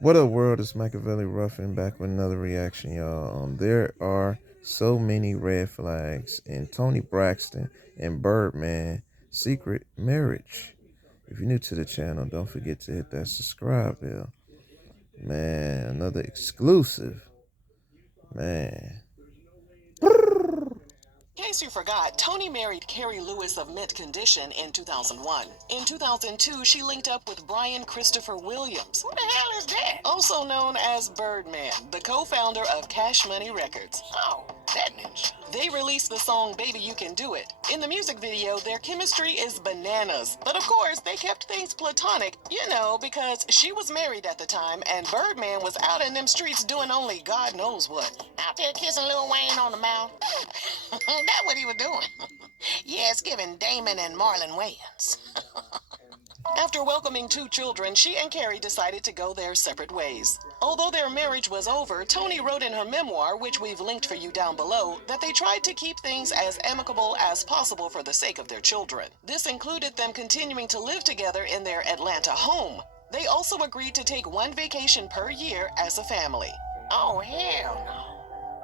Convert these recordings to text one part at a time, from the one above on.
What up, world? It's Machiavelli Ruffin back with another reaction, y'all. There are so many red flags in Toni Braxton and Birdman secret marriage. If you're new to the channel, don't forget to hit that subscribe bell. Man, another exclusive. Man. In case you forgot, Toni married Carrie Lewis of mint condition in 2001. In 2002, she linked up with Brian Christopher Williams. Who the hell is that? Also known as Birdman, the co-founder of Cash Money Records. Oh, that ninja. They released the song Baby You Can Do It. In the music video, their chemistry is bananas. But of course, they kept things platonic, because she was married at the time and Birdman was out in them streets doing only God knows what. Out there kissing Lil Wayne on the mouth. That's what he was doing. Yeah, it's giving Damon and Marlon Wayans. After welcoming two children, she and Carrie decided to go their separate ways. Although their marriage was over, Toni wrote in her memoir, which we've linked for you down below, that they tried to keep things as amicable as possible for the sake of their children. This included them continuing to live together in their Atlanta home. They also agreed to take one vacation per year as a family. Oh, hell no.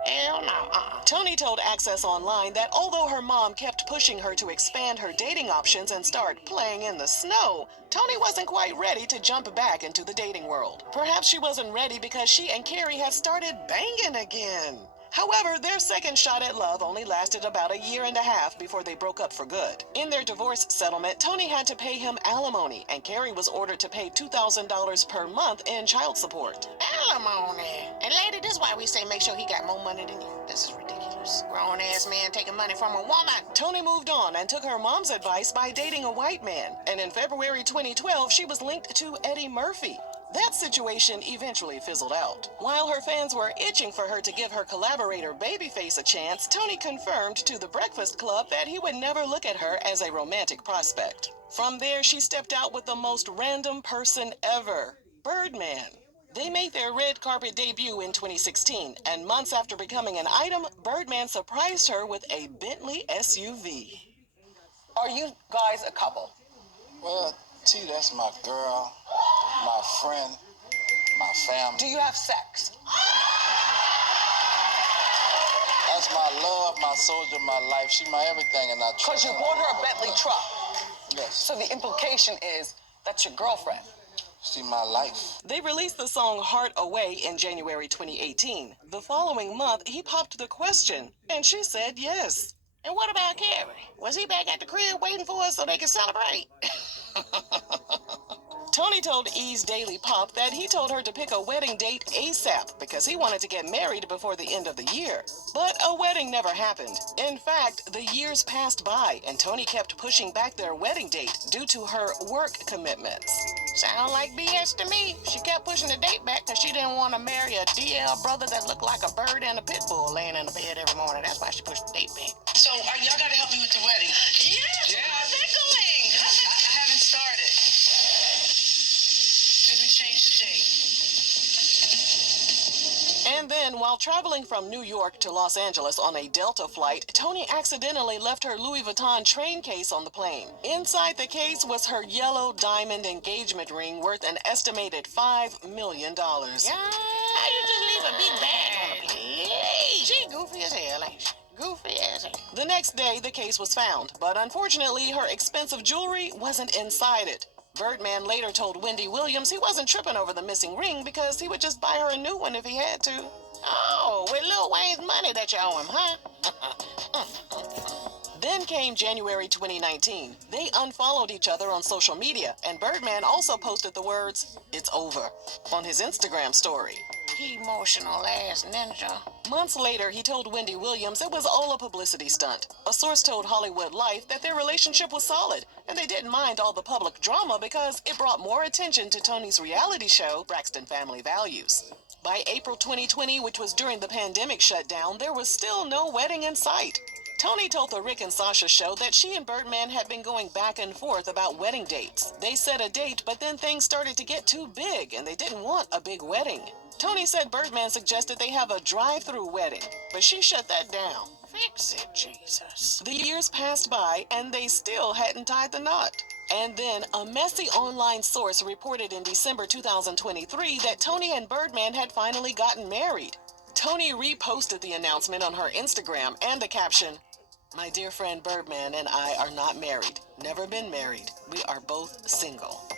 Hell no. Toni told Access Online that although her mom kept pushing her to expand her dating options and start playing in the snow, Toni wasn't quite ready to jump back into the dating world. Perhaps she wasn't ready because she and Carrie had started banging again. However, their second shot at love only lasted about a year and a half before they broke up for good. In their divorce settlement, Toni had to pay him alimony, and Carrie was ordered to pay $2,000 per month in child support. Alimony? And lady, this is why we say make sure he got more money than you. This is ridiculous. Grown-ass man taking money from a woman. Toni moved on and took her mom's advice by dating a white man. And in February 2012, she was linked to Eddie Murphy. That situation eventually fizzled out. While her fans were itching for her to give her collaborator Babyface a chance, Toni confirmed to The Breakfast Club that he would never look at her as a romantic prospect. From there, she stepped out with the most random person ever, Birdman. They made their red carpet debut in 2016, and months after becoming an item, Birdman surprised her with a Bentley SUV. Are you guys a couple? Well, T, that's my girl, my friend, my family. Do you have sex? That's my love, my soldier, my life. She my everything, and I trust Because you bought her a Bentley truck. Yes. So the implication is that's your girlfriend. She my life. They released the song Heart Away in January 2018. The following month, he popped the question, and she said yes. And what about Carrie? Was he back at the crib waiting for us so they could celebrate? Toni told E's Daily Pop that he told her to pick a wedding date ASAP because he wanted to get married before the end of the year. But a wedding never happened. In fact, the years passed by and Toni kept pushing back their wedding date due to her work commitments. Sound like BS to me. She kept pushing the date back because she didn't want to marry a DL brother that looked like a bird and a pit bull laying in the bed every morning. That's why she pushed the date back. So y'all got to help me with the wedding. Yes, how's that going? I haven't started. Did we change the date? And then, while traveling from New York to Los Angeles on a Delta flight, Toni accidentally left her Louis Vuitton train case on the plane. Inside the case was her yellow diamond engagement ring worth an estimated $5 million. Yeah, how you just leave a big bag on the plane? She goofy as hell, ain't she? Goofy as hell. The next day, the case was found, but unfortunately, her expensive jewelry wasn't inside it. Birdman later told Wendy Williams he wasn't tripping over the missing ring because he would just buy her a new one if he had to. Oh, with Lil Wayne's money that you owe him, huh? Then came January 2019. They unfollowed each other on social media, and Birdman also posted the words, "It's over," on his Instagram story. Emotional ass ninja. Months later, he told Wendy Williams it was all a publicity stunt. A source told Hollywood Life that their relationship was solid, and they didn't mind all the public drama because it brought more attention to Toni's reality show, Braxton Family Values. By April 2020, which was during the pandemic shutdown, there was still no wedding in sight. Toni told the Rick and Sasha show that she and Birdman had been going back and forth about wedding dates. They set a date, but then things started to get too big, and they didn't want a big wedding. Toni said Birdman suggested they have a drive-through wedding, but she shut that down. Fix it, Jesus. The years passed by, and they still hadn't tied the knot. And then a messy online source reported in December 2023 that Toni and Birdman had finally gotten married. Toni reposted the announcement on her Instagram and the caption, "My dear friend Birdman and I are not married. Never been married. We are both single."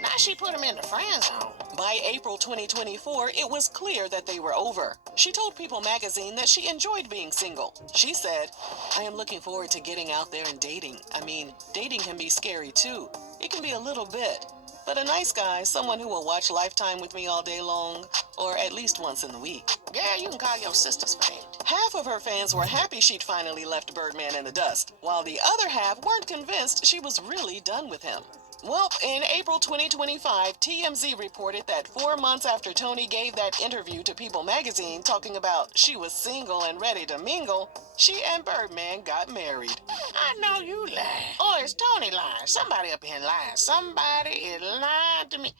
Now she put him in the friend zone. By April 2024, it was clear that they were over. She told People magazine that she enjoyed being single. She said, "I am looking forward to getting out there and dating. I mean, dating can be scary too. It can be a little bit. But a nice guy, someone who will watch Lifetime with me all day long, or at least once in the week." Yeah, you can call your sisters for that. Half of her fans were happy she'd finally left Birdman in the dust, while the other half weren't convinced she was really done with him. Well, in April 2025, TMZ reported that 4 months after Toni gave that interview to People magazine talking about she was single and ready to mingle, she and Birdman got married. I know you lying. Or is Toni lying? Somebody up here lying. Somebody is lying to me.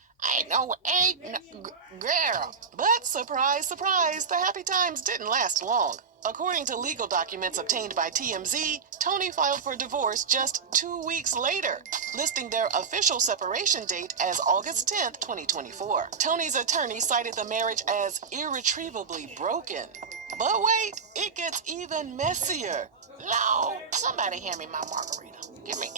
Girl. But surprise, surprise, the happy times didn't last long. According to legal documents obtained by TMZ, Toni filed for divorce just 2 weeks later, listing their official separation date as August 10th, 2024. Toni's attorney cited the marriage as irretrievably broken. But wait, it gets even messier. Lord, somebody hand me my margarita. Give me.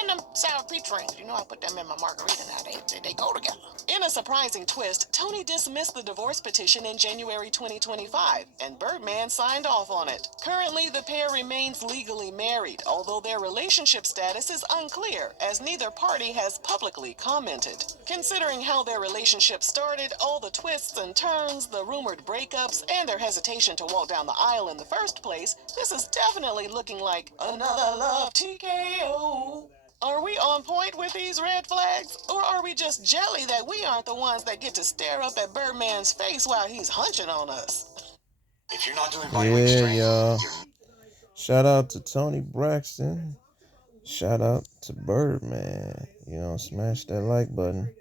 And them sour peach rings. You know I put them in my margarita now. They go together. In a surprising twist, Toni dismissed the divorce petition in January 2025, and Birdman signed off on it. Currently, the pair remains legally married, although their relationship status is unclear, as neither party has publicly commented. Considering how their relationship started, all the twists and turns, the rumored breakups, and their hesitation to walk down the aisle in the first place, this is definitely looking like another love TKO. Are we on point with these red flags? Or are we just jelly that we aren't the ones that get to stare up at Birdman's face while he's hunching on us? If you're not doing Yeah, bodyweight strength, y'all. Shout out to Toni Braxton. Shout out to Birdman. Smash that like button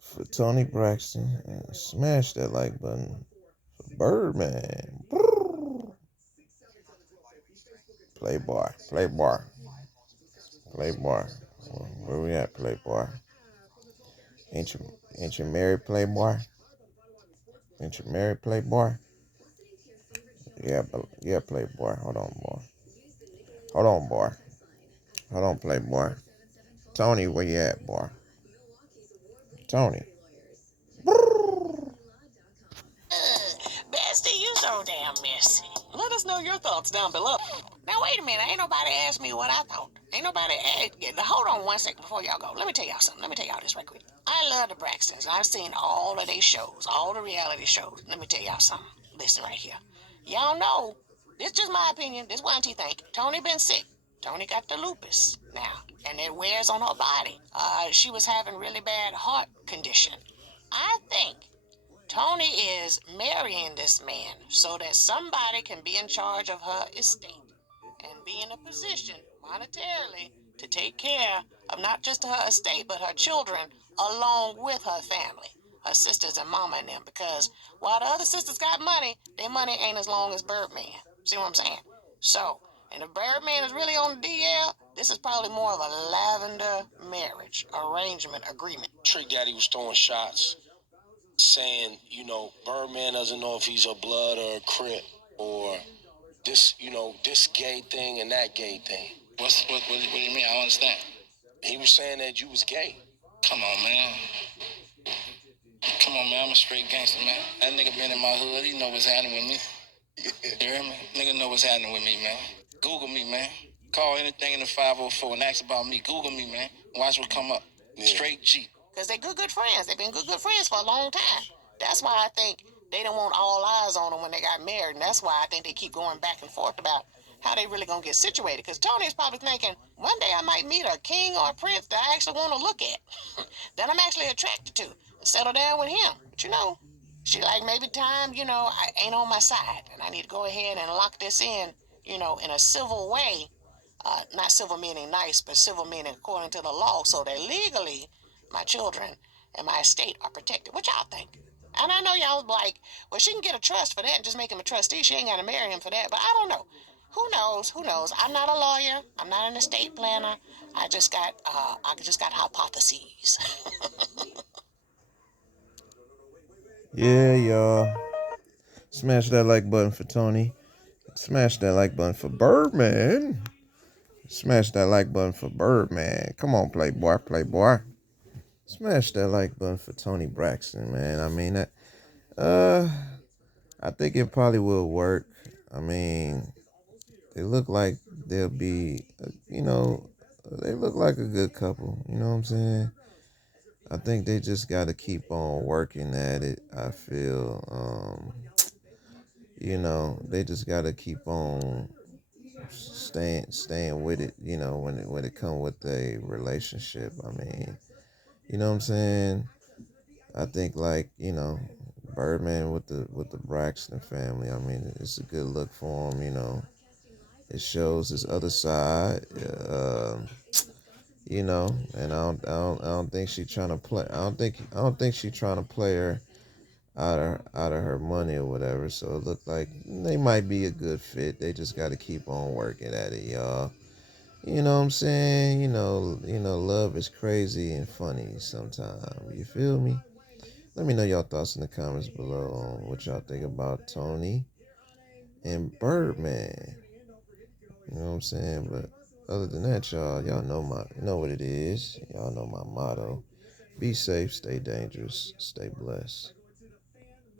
for Toni Braxton. And smash that like button for Birdman. Playboy. Playboy. Playboy. Where we at, Playboy? Ain't you married, Playboy? Ain't you married, Playboy? Yeah, Playboy. Hold on, boy. Hold on, boy. Hold on, Playboy. Toni, where you at, boy? Toni. Bestie, you so damn messy. Let us know your thoughts down below. Now, wait a minute. Ain't nobody asked me what I thought. Ain't nobody asked. Hold on 1 second before y'all go. Let me tell y'all something. Let me tell y'all this right quick. I love the Braxtons. I've seen all of their shows, all the reality shows. Let me tell y'all something. Listen right here. Y'all know, this just my opinion. This what Auntie think. Toni been sick. Toni got the lupus now, and it wears on her body. She was having really bad heart condition. I think Toni is marrying this man so that somebody can be in charge of her estate and be in a position monetarily to take care of not just her estate but her children along with her family, her sisters and mama and them. Because while the other sisters got money, their money ain't as long as Birdman. See what I'm saying? So, and if Birdman is really on the DL, this is probably more of a lavender marriage arrangement agreement. Trick Daddy was throwing shots, saying, Birdman doesn't know if he's a blood or a crip, or this gay thing and that gay thing. What do you mean? I don't understand. He was saying that you was gay. Come on, man. Come on, man. I'm a straight gangster, man. That nigga been in my hood. He know what's happening with me. You hear me? Nigga know what's happening with me, man. Google me, man. Call anything in the 504 and ask about me. Google me, man. Watch what come up. Yeah. Straight G. Because they're good friends. They've been good friends for a long time. That's why I think they don't want all eyes on them when they got married. And that's why I think they keep going back and forth about how they really going to get situated. Because Toni's probably thinking, one day I might meet a king or a prince that I actually want to look at, that I'm actually attracted to, and settle down with him. But she like, maybe time, I ain't on my side. And I need to go ahead and lock this in a civil way. Not civil meaning nice, but civil meaning according to the law, so that legally my children and my estate are protected. What y'all think? And I know y'all like, well, she can get a trust for that and just make him a trustee. She ain't got to marry him for that. But I don't know. Who knows? Who knows? I'm not a lawyer. I'm not an estate planner. I just got hypotheses. Yeah, y'all. Smash that like button for Tony. Smash that like button for Birdman. Smash that like button for Birdman. Come on, Playboy, Playboy. Smash that like button for Toni Braxton, man. I mean that. I think it probably will work. I mean, they look like they'll be, they look like a good couple. You know what I'm saying? I think they just got to keep on working at it. I feel, they just got to keep on staying with it. When it come with a relationship. I mean, you know what I'm saying? I think like Birdman with the Braxton family. I mean, it's a good look for him. It shows his other side. And I don't think she trying to play. I don't think she trying to play her out of her money or whatever. So it looked like they might be a good fit. They just got to keep on working at it, y'all. You know what I'm saying? Love is crazy and funny sometimes. You feel me? Let me know y'all thoughts in the comments below on what y'all think about Toni and Birdman. You know what I'm saying? But other than that, y'all know what it is. Y'all know my motto. Be safe, stay dangerous, stay blessed.